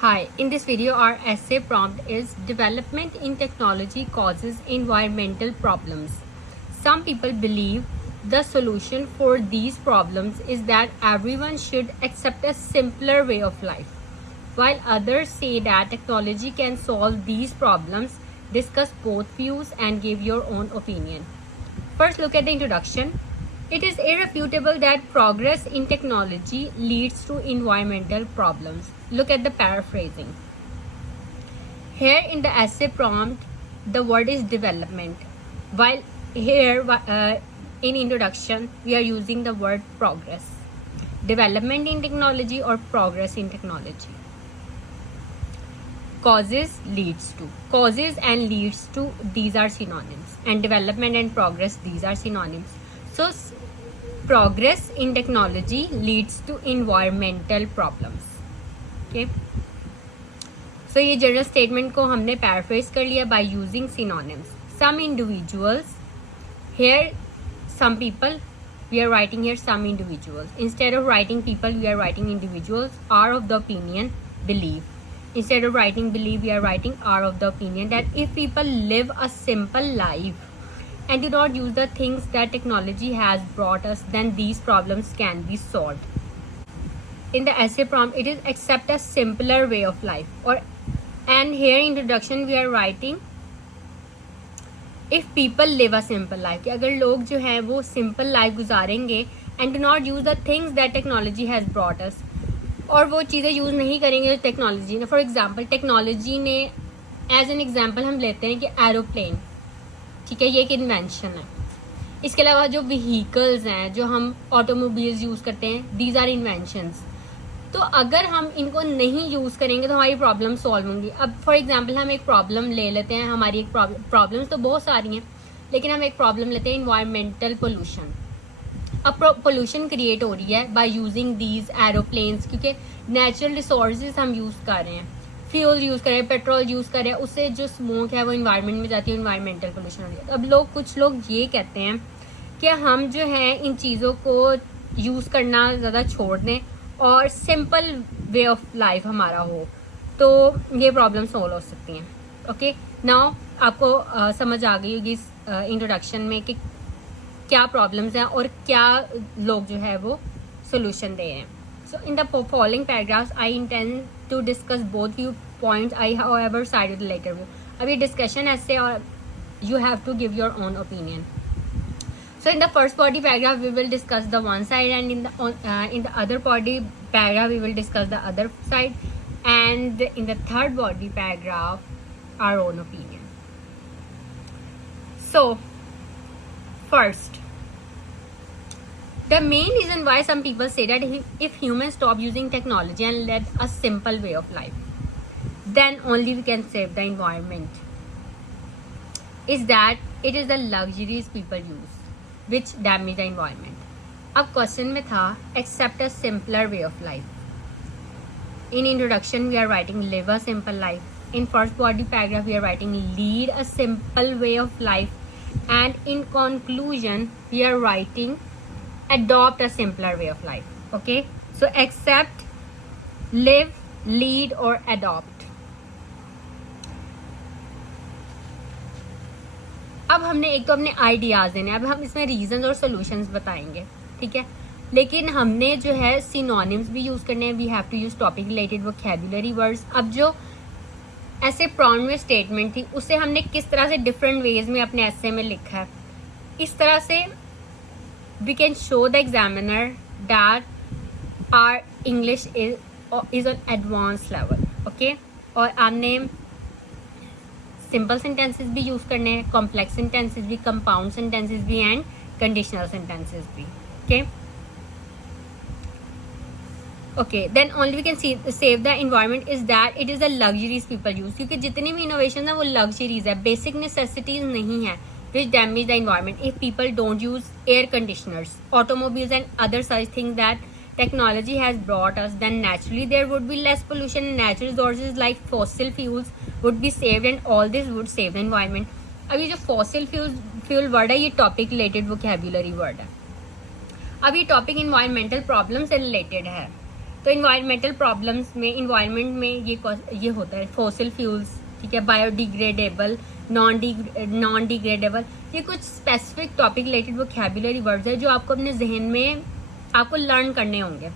Hi, in this video our essay prompt is Development in Technology Causes Environmental Problems. Some people believe the solution for these problems is that everyone should accept a simpler way of life, while others say that technology can solve these problems. Discuss both views and give your own opinion. First, look at the introduction. It is irrefutable that progress in technology leads to environmental problems. Look at the paraphrasing. Here in the essay prompt, the word is development, while here in introduction, we are using the word progress. Development in technology or progress in technology. Causes, leads to. Causes and leads to, these are synonyms. And development and progress, these are synonyms. So, progress in technology leads to environmental problems. Okay. So ये general statement को हमने paraphrase कर लिया by using synonyms. Some individuals, here some people, we are writing here some individuals. Instead of writing people, we are writing individuals. Are of the opinion, believe. Instead of writing believe, we are writing are of the opinion that if people live a simple life and do not use the things that technology has brought us, then these problems can be solved. In the essay prompt, it is accept a simpler way of life. And here in introduction we are writing if people live a simple life, कि अगर लोग जो हैं वो simple life गुजारेंगे and do not use the things that technology has brought us, और वो चीज़ें use नहीं करेंगे जो टेक्नोलॉजी ने, फॉर एग्जाम्पल टेक्नोलॉजी ने एज एन एग्जाम्पल हम लेते हैं कि एरोप्लेन, ठीक है, ये एक इन्वेंशन है. इसके अलावा जो व्हीकल्स हैं, जो हम ऑटोमोबाइल्स यूज़ करते हैं, दीज आर इन्वेंशंस. तो अगर हम इनको नहीं यूज़ करेंगे तो हमारी प्रॉब्लम सॉल्व होंगी. अब फॉर एग्जांपल हम एक प्रॉब्लम ले लेते हैं, हमारी एक प्रॉब्लम्स तो बहुत सारी हैं, लेकिन हम एक प्रॉब्लम लेते हैं इन्वायरमेंटल पोल्यूशन. अब पोल्यूशन क्रिएट हो रही है बाय यूजिंग दीज एरोप्लेन्स, क्योंकि नेचुरल रिसोर्सेज हम यूज़ कर रहे हैं, फ्यूल यूज़ कर रहे हैं, पेट्रोल यूज़ कर रहे हैं, उससे जो स्मोक है वो इन्वायरमेंट में जाती है, इन्वायरमेंटल पोल्यूशन हो रही है. तो अब कुछ लोग ये कहते हैं कि हम जो है इन चीज़ों को यूज़ करना ज़्यादा छोड़ दें और सिंपल वे ऑफ लाइफ हमारा हो, तो ये प्रॉब्लम सॉल्व हो सकती हैं. ओके, नाउ आपको समझ आ गई होगी इस इंट्रोडक्शन में कि क्या प्रॉब्लम्स हैं और क्या लोग जो है वो सोल्यूशन दे रहे हैं. So in the following paragraphs I intend to discuss both view points. I however side the latter view. अब ये डिस्कशन ऐसे और you have to give your own opinion. So in the first body paragraph we will discuss the one side, and in the other body paragraph we will discuss the other side, and in the third body paragraph our own opinion. So first, the main reason why some people say that if humans stop using technology and led a simple way of life, then only we can save the environment, is that it is the luxuries people use which damage the environment. अब question में था accept a simpler way of life. In introduction we are writing live a simple life. In first body paragraph we are writing lead a simple way of life, and in conclusion we are writing adopt a simpler way of life. Okay, so accept, live, lead or adopt. अब हमने एक तो अपने ideas देने, अब हम इसमें reasons और सॉल्यूशंस बताएंगे, ठीक है, लेकिन हमने जो है सिनोनिम्स भी यूज़ करने हैं. We have to use topic related vocabulary words. अब जो ऐसे प्रॉम्प्ट में स्टेटमेंट थी उसे हमने किस तरह से डिफरेंट वेज में अपने ऐसे में लिखा है. इस तरह से we can show the examiner that our English is on advance level. Okay, और हमने सिंपल सेंटेंसेस भी यूज़ करने हैं, कॉम्प्लेक्स सेंटेंसेस भी, कंपाउंड सेंटेंसेस भी एंड कंडीशनल सेंटेंसेस भी. Okay okay, then only we can save the environment is that it is the luxuries people use, क्योंकि जितनी भी इनोवेशन है वो लग्जरीज है, बेसिक नेसेसिटीज नहीं है which damage the environment. If people don't use air conditioners, automobiles and other such thing that technology has brought us, then naturally there would be less pollution and natural resources like fossil fuels would be saved, and all this would save the environment. अब ये जो fossil fuel word है ये topic related vocabulary word है. अब ये topic environmental problem से related है. तो इन्वायरमेंटल प्रॉब्लम्स में, इन्वायरमेंट में ये होता है फॉसिल फ्यूल्स, ठीक है, बायोडिग्रेडेबल, नॉन डिग्रेडेबल, ये कुछ specific topic related vocabulary words है जो आपको अपने जहन में आपको लर्न करने होंगे।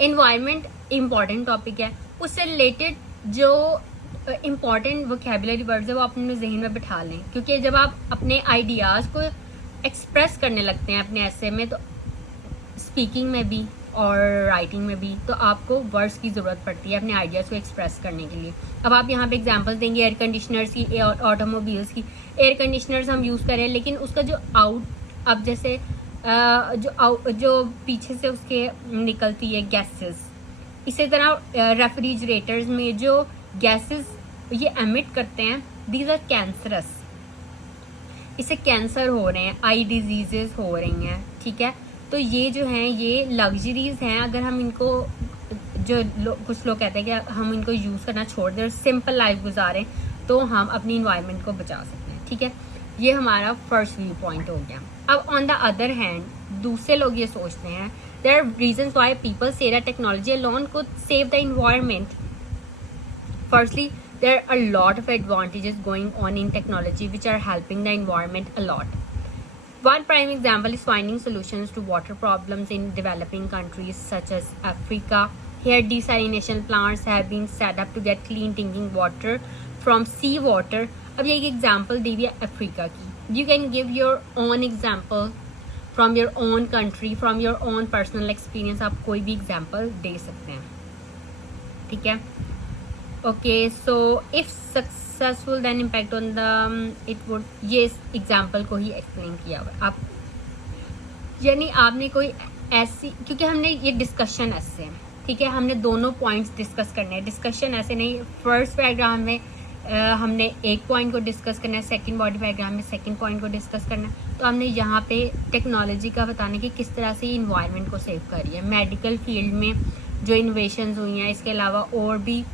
इन्वायरमेंट इम्पॉर्टेंट टॉपिक है, उससे रिलेटेड जो इम्पॉर्टेंट वोकैबुलरी वर्ड्स है वो अपने जहन में बिठा लें, क्योंकि जब आप अपने आइडियाज़ को एक्सप्रेस करने लगते हैं अपने ऐसे में, तो स्पीकिंग में भी और राइटिंग में भी, तो आपको वर्ड्स की ज़रूरत पड़ती है अपने आइडियाज़ को एक्सप्रेस करने के लिए। अब आप यहाँ पे एग्जांपल्स देंगे एयर कंडीशनर्स की, ऑटोमोबाइल्स की। एयर कंडीशनर्स हम यूज़ करें, लेकिन उसका जो अब जैसे जो पीछे से उसके निकलती है गैसेस, इसी तरह रेफ्रिजरेटर्स में जो गैसेस ये एमिट करते हैं, दीज आर कैंसरस, इससे कैंसर हो रहे हैं, आई डिजीजेस हो रही हैं, ठीक है। तो ये जो हैं ये लग्जरीज हैं, अगर हम इनको कुछ लोग कहते हैं कि हम इनको यूज़ करना छोड़ दें और सिंपल लाइफ गुजारें, तो हम अपनी इन्वायरमेंट को बचा सकते हैं, ठीक है। ये हमारा फर्स्ट व्यू पॉइंट हो गया। अब ऑन द अदर हैंड दूसरे लोग ये सोचते हैं, there are reasons why people say that technology alone could save the environment. Firstly, there are a lot of advantages going on in technology which are helping the environment a lot. One prime example is finding solutions to water problems in developing countries such as Africa. Here, desalination plants have been set up to get clean drinking water from sea water. अब ये एक example दी हुई है Africa की. You can give your own example from your own country, from your own personal experience. आप कोई भी example दे सकते हैं, ठीक है। Okay, so if successful then impact on the it would, ये इस एग्जाम्पल को ही एक्सप्लेन किया हुआ है। आप यानी आपने कोई ऐसी, क्योंकि हमने ये डिस्कशन ऐसे है, ठीक है, हमने दोनों पॉइंट्स डिस्कस करने हैं। डिस्कशन ऐसे नहीं, फर्स्ट पैराग्राफ में हमने एक पॉइंट को डिस्कस करना है, सेकंड बॉडी पैराग्राफ में सेकंड पॉइंट को डिस्कस करना है। तो हमने यहाँ पे टेक्नोलॉजी का बताने की किस तरह से इन्वायरमेंट को सेव करी है, मेडिकल फील्ड में जो इनोवेशंस हुई हैं, इसके अलावा और भी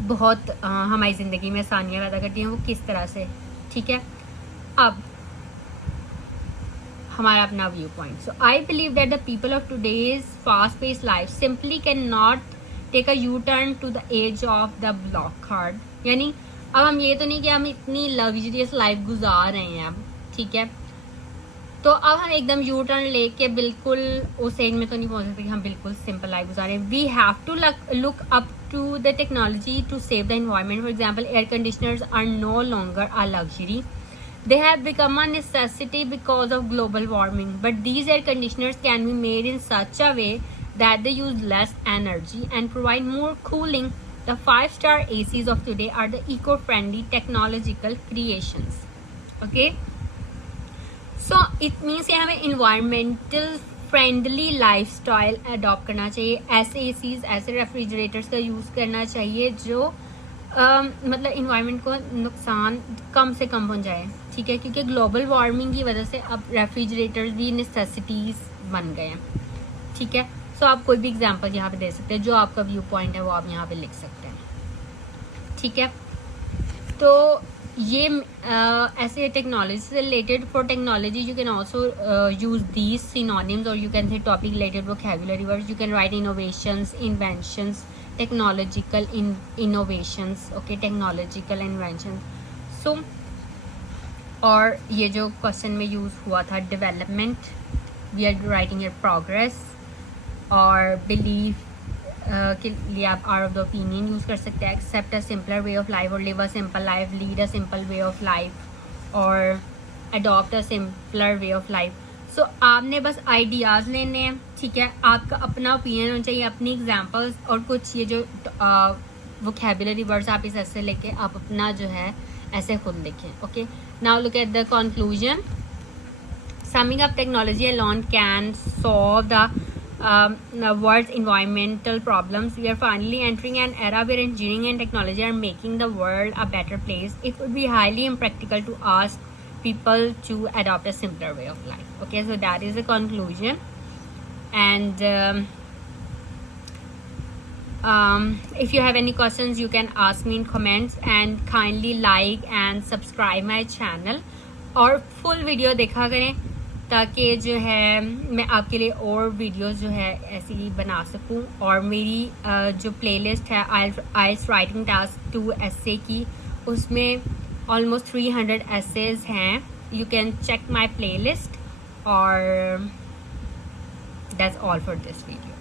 बहुत हमारी ज़िंदगी में आसानियाँ पैदा करती हैं, वो किस तरह से, ठीक है। अब हमारा अपना view point. So I believe that the people of today's fast paced life simply can not take a U turn to the age of the bullock cart. यानी अब हम ये तो नहीं कि हम इतनी लग्जरियस लाइफ गुजार रहे हैं अब, ठीक है, तो अब हम एकदम यू टर्न लेके बिल्कुल उस एज में तो नहीं पहुंच सकते कि हम बिल्कुल सिंपल लाइफ गुजारें। We have to look up to the technology to save the environment. For example, air conditioners are no longer a luxury. They have become a necessity because of global warming. But these air conditioners can be made in such a way that they use less energy and provide more cooling. The 5-star ACs of today are the eco-friendly technological creations. Okay? So, it means कि हमें environmental friendly lifestyle adopt करना चाहिए। ऐसे ACs, ऐसे refrigerators का use करना चाहिए जो मतलब इन्वायरमेंट को नुकसान कम से कम पहुंचाए, ठीक है, क्योंकि ग्लोबल वार्मिंग की वजह से अब रेफ्रिजरेटर्स भी नेसेसिटीज़ बन गए हैं, ठीक है। सो आप कोई भी एग्जांपल यहाँ पे दे सकते हैं, जो आपका व्यू पॉइंट है वो आप यहाँ पे लिख सकते हैं, ठीक है। तो ये ऐसे टेक्नोलॉजी से related, for technology you can also use these synonyms और you can say topic related vocabulary words. You can write innovations, inventions, technological innovations, okay, technological invention. So और ये जो क्वेश्चन में यूज़ हुआ था development, we are writing your progress, और belief के लिए आप are of the opinion use कर सकते हैं। Accept a simpler way of life और live a simple life, lead a simple way of life और adopt a simpler way of life. So आपने बस आइडियाज़ लेने हैं, ठीक है, आपका अपना ओपिनियन होना चाहिए, अपनी एग्जांपल्स और कुछ ये जो वोकैबुलरी वर्ड्स आप इस ऐसे लेके आप अपना जो है ऐसे खुद लिखें। Okay, now look at the conclusion. Summing up, technology alone can solve the world's environmental problems. We are finally entering an era where engineering and technology are making the world a better place. It would be highly impractical to ask people to adopt a simpler way of life. Okay, so that is the conclusion. And if you have any questions, you can ask me in comments, and kindly like and subscribe my channel और full video देखा करें ताकि जो है मैं आपके लिए और वीडियोस जो है ऐसी ही बना सकूं। और मेरी जो प्लेलिस्ट है आइल्स राइटिंग टास्क 2 एसे की, उसमें ऑलमोस्ट 300 एसेज हैं। You can check my playlist. और that's all for this video.